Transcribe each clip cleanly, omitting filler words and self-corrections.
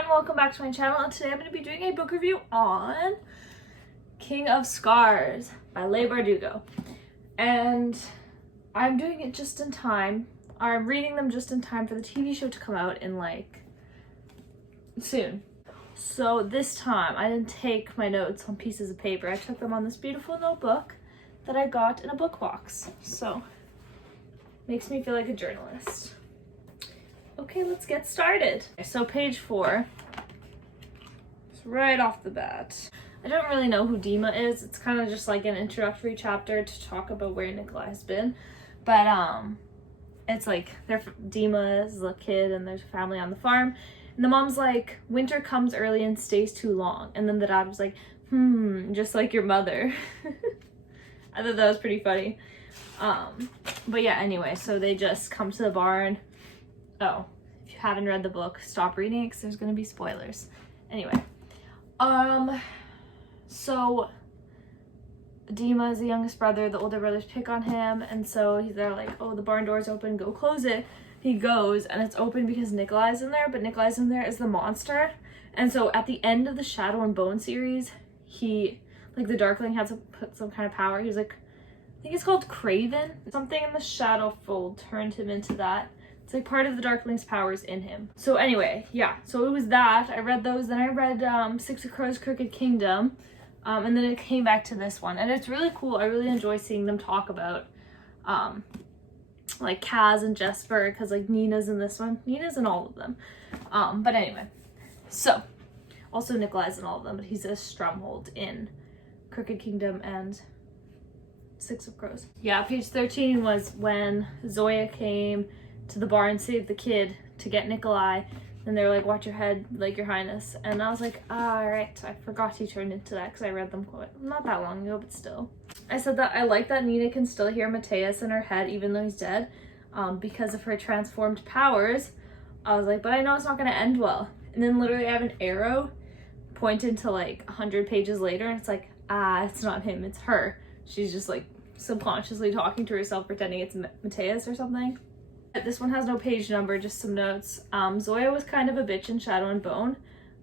everyone, welcome back to my channel, and today I'm going to be doing a book review on King of Scars by Leigh Bardugo. And I'm doing it just in time, or I'm reading them just in time for the TV show to come out in soon. So this time I didn't take my notes on pieces of paper, I took them on this beautiful notebook that I got in a book box. So, makes me feel like a journalist. Okay, let's get started. So page 4, it's right off the bat. I don't really know who Dima is. It's kind of just like an introductory chapter to talk about where Nikolai has been. But it's like Dima is a kid and there's a family on the farm. And the mom's like, winter comes early and stays too long. And then the dad was like, just like your mother. I thought that was pretty funny. But yeah, anyway, so they just come to the barn. Oh, if you haven't read the book, stop reading it because there's going to be spoilers. Anyway, so Dima is the youngest brother. The older brothers pick on him, and so they're like, oh, the barn door's open, go close it. He goes, and it's open because Nikolai's in there, but Nikolai's in there as the monster. And so at the end of the Shadow and Bone series, the Darkling had to put some kind of power. He was like, I think it's called Craven. Something in the Shadow Fold turned him into that. It's like part of the Darkling's powers in him. So anyway, yeah, so it was that. I read those, then I read Six of Crows, Crooked Kingdom, and then it came back to this one. And it's really cool. I really enjoy seeing them talk about like Kaz and Jesper, because like Nina's in this one. Nina's in all of them. But anyway, so also Nikolai's in all of them, but he's a stronghold in Crooked Kingdom and Six of Crows. Yeah, page 13 was when Zoya came to the barn, saved the kid to get Nikolai, and they were like, watch your head, like, your highness. And I was like, all right, I forgot he turned into that because I read them not that long ago, but still. I said that I like that Nina can still hear Matthias in her head even though he's dead, because of her transformed powers. I was like, but I know it's not going to end well. And then literally I have an arrow pointed to like 100 pages later, and it's like, it's not him, it's her. She's just like subconsciously talking to herself, pretending it's Matthias or something. This one has no page number, just some notes. Zoya was kind of a bitch in Shadow and Bone,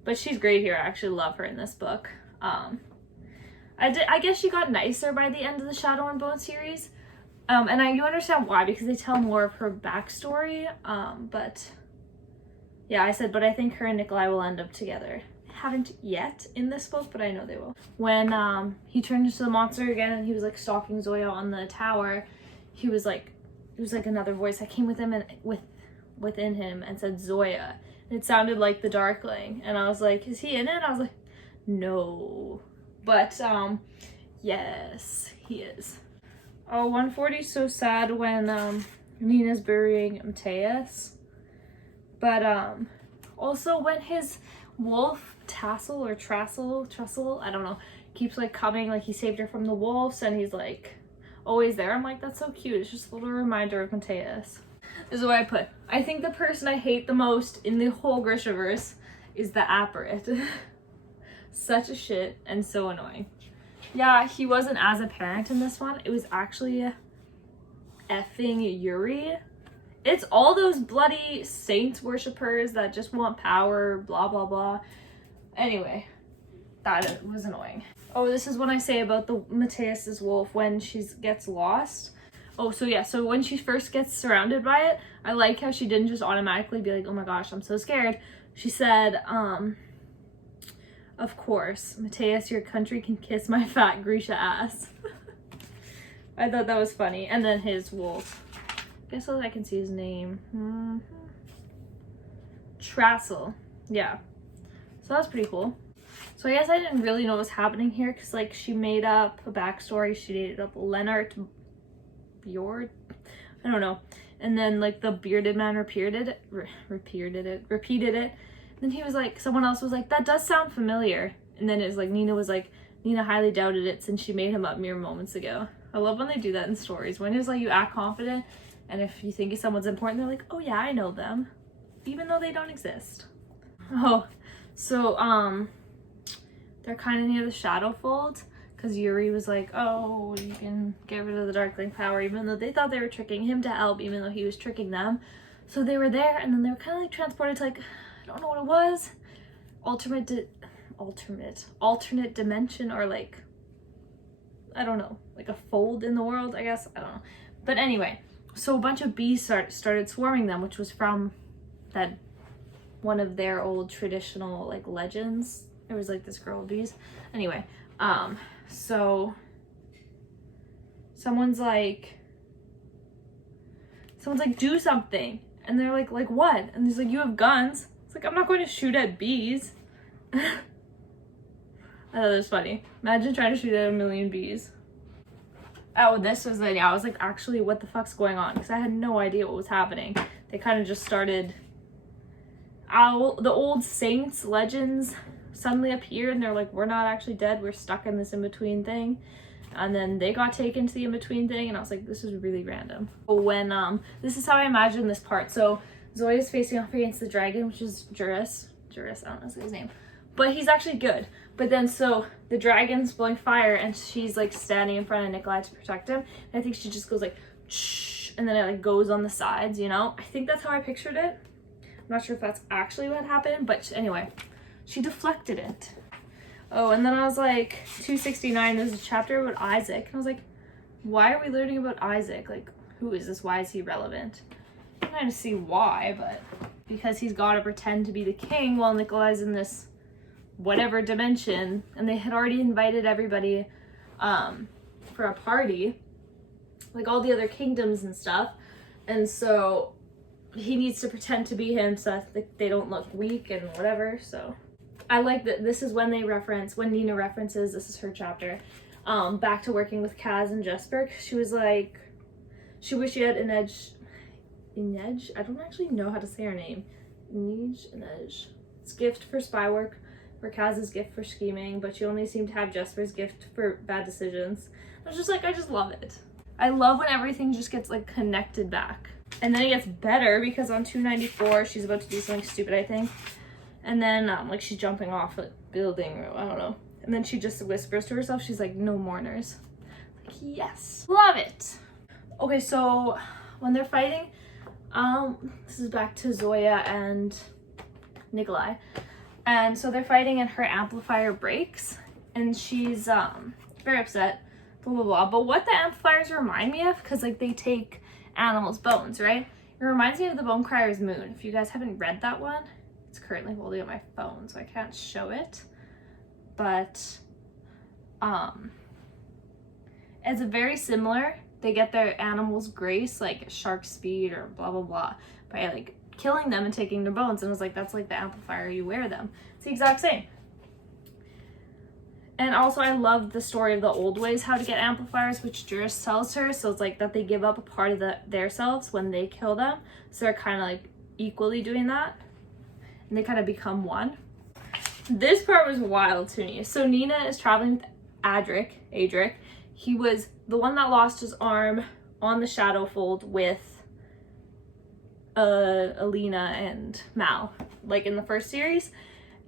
but she's great here. I actually love her in this book. I guess she got nicer by the end of the Shadow and Bone series. And you understand why, because they tell more of her backstory. But yeah, I said, but I think her and Nikolai will end up together. Haven't yet in this book, but I know they will. When he turned into the monster again and he was like stalking Zoya on the tower, it was like another voice that came with him and within him and said Zoya. And it sounded like the Darkling, and I was like, is he in it? I was like, no. But yes, he is. Oh, 140 is so sad when Nina's burying Matthias. But also when his wolf Trestle, I don't know, keeps like coming, like he saved her from the wolves and he's like always there. I'm like, that's so cute. It's just a little reminder of Matthias. This is what I put. I think the person I hate the most in the whole Grishaverse is the Apparit. Such a shit and so annoying. Yeah, he wasn't as apparent in this one. It was actually effing Yuri. It's all those bloody saints worshippers that just want power, blah blah blah. Anyway, that was annoying. Oh, this is what I say about the Matthias's wolf when she gets lost. Oh, so yeah, so when she first gets surrounded by it, I like how she didn't just automatically be like, oh my gosh, I'm so scared. She said, of course, Matthias, your country can kiss my fat Grisha ass. I thought that was funny. And then his wolf. Guess so I can see his name. Trestle. Yeah. So that was pretty cool. So I guess I didn't really know what was happening here because like she made up a backstory. She made up Lennart Bjord. I don't know. And then like the bearded man repeated it. Then he was like, someone else was like, that does sound familiar. And then it was like, Nina highly doubted it since she made him up mere moments ago. I love when they do that in stories. When it's like you act confident, and if you think someone's important, they're like, oh yeah, I know them. Even though they don't exist. Oh, so they're kind of near the Shadow Fold, because Yuri was like, oh, you can get rid of the Darkling power, even though they thought they were tricking him to help, even though he was tricking them. So they were there, and then they were kind of like transported to like, I don't know what it was. alternate dimension, or like, I don't know, like a fold in the world, I guess. I don't know. But anyway, so a bunch of bees started swarming them, which was from that one of their old traditional like legends. There was like this girl with bees. Anyway, so someone's like, do something. And they're like what? And he's like, you have guns. It's like, I'm not going to shoot at bees. I thought it was funny. Imagine trying to shoot at a million bees. Oh, this was the, yeah, I was like, actually, what the fuck's going on? Because I had no idea what was happening. They kind of just started, the old saints legends suddenly appeared, and they're like, we're not actually dead, we're stuck in this in-between thing. And then they got taken to the in-between thing, and I was like, this is really random. When, this is how I imagine this part. So Zoe is facing off against the dragon, which is Juris, I don't know his name, but he's actually good. But then, so the dragon's blowing fire, and she's like standing in front of Nikolai to protect him. And I think she just goes like, shh, and then it like goes on the sides, you know? I think that's how I pictured it. I'm not sure if that's actually what happened, but anyway, she deflected it. Oh, and then I was like, 269, there's a chapter about Isaac. And I was like, why are we learning about Isaac? Like, who is this? Why is he relevant? I'm trying to see why, but because he's got to pretend to be the king while Nikolai's in this whatever dimension, and they had already invited everybody for a party, like all the other kingdoms and stuff, and so he needs to pretend to be him so that they don't look weak and whatever. So I like that this is when when Nina references, this is her chapter, back to working with Kaz and Jesper. She was like, she wished she had Inej, I don't actually know how to say her name. Inej. It's gift for spy work, for Kaz's gift for scheming, but she only seemed to have Jesper's gift for bad decisions. I was just like, I just love it. I love when everything just gets like connected back. And then it gets better because on 294, she's about to do something stupid, I think. And then like she's jumping off a building, or I don't know. And then she just whispers to herself, she's like, no mourners. Like, yes, love it. Okay, so when they're fighting, this is back to Zoya and Nikolai. And so they're fighting and her amplifier breaks, and she's very upset, blah, blah, blah. But what the amplifiers remind me of, because like they take animals' bones, right? It reminds me of the Bone Crier's Moon. If you guys haven't read that one, it's currently holding on my phone, so I can't show it. But it's very similar. They get their animals' grace, like shark speed or blah, blah, blah, by like killing them and taking their bones. And I was like, that's like the amplifier, you wear them. It's the exact same. And also I love the story of the old ways how to get amplifiers, which Juris tells her. So it's like that they give up a part of their selves when they kill them. So they're kind of like equally doing that. And they kind of become one. This part was wild to me. So Nina is traveling with Adric. He was the one that lost his arm on the Shadowfold with Alina and Mal, like in the first series.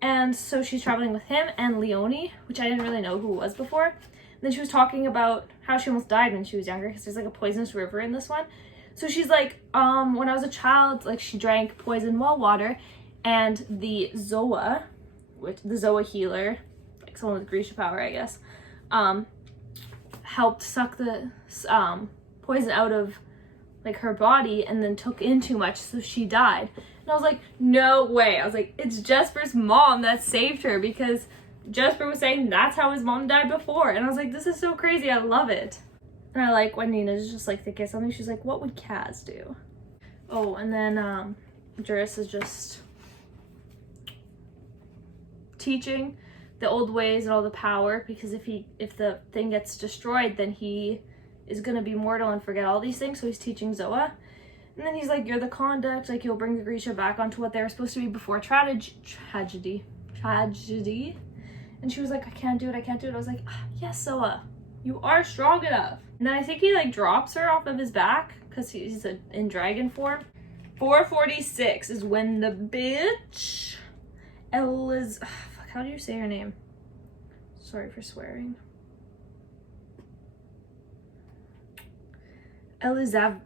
And so she's traveling with him and Leonie, which I didn't really know who was before. And then she was talking about how she almost died when she was younger, because there's like a poisonous river in this one. So she's like, when I was a child, like she drank poison well water, and the Zoa, the Zoa healer, like someone with Grisha power, I guess, helped suck the poison out of like her body, and then took in too much, so she died. And I was like, no way. I was like, it's Jesper's mom that saved her, because Jesper was saying that's how his mom died before. And I was like, this is so crazy, I love it. And I like when Nina's just like thinking of something, she's like, what would Kaz do? Oh, and then Juris is just teaching the old ways and all the power, because if the thing gets destroyed, then he is gonna be mortal and forget all these things. So he's teaching Zoa, and then he's like, you're the conduct, like you'll bring the Grisha back onto what they were supposed to be before tragedy. And she was like, I can't do it. I was like, yes, Zoa, you are strong enough. And then I think he like drops her off of his back because he's in dragon form. 446 is when the bitch how do you say her name? Sorry for swearing. Elizaveta.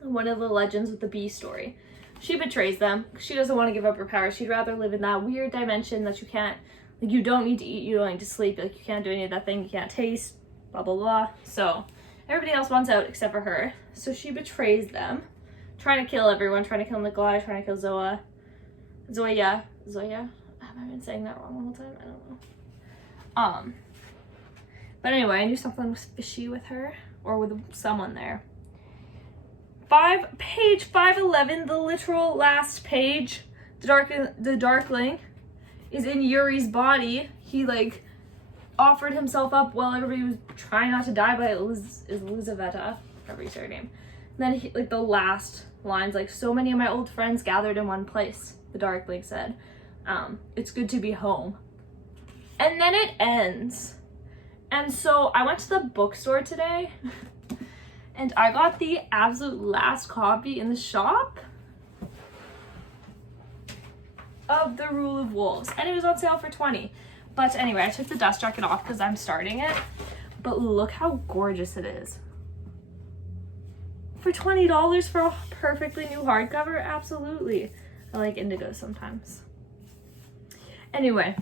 One of the legends with the bee story. she betrays them. She doesn't want to give up her power. She'd rather live in that weird dimension that you can't, like, you don't need to eat, you don't need to sleep, like, you can't do any of that thing, you can't taste, blah, blah, blah. So everybody else wants out except for her. So she betrays them, trying to kill everyone, trying to kill Nikolai, trying to kill Zoya. Have I been saying that wrong the whole time? I don't know. But anyway, I knew something was fishy with her, or with someone there. Page 511, the literal last page, the Darkling is in Yuri's body. He, like, offered himself up while everybody was trying not to die by Elizaveta, whatever you say her name. And then, he, like, the last lines, like, so many of my old friends gathered in one place, the Darkling said. It's good to be home. And then it ends. And so I went to the bookstore today and I got the absolute last copy in the shop of The Rule of Wolves, and it was on sale for $20. But anyway, I took the dust jacket off because I'm starting it, but look how gorgeous it is. For $20 for a perfectly new hardcover? Absolutely. I like indigo sometimes. Anyway,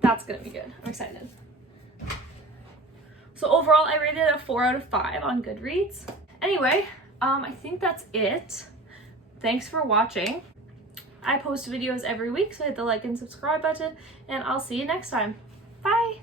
that's gonna be good. I'm excited. So overall, I rated it a 4 out of 5 on Goodreads. Anyway, I think that's it. Thanks for watching. I post videos every week, so hit the like and subscribe button, and I'll see you next time. Bye!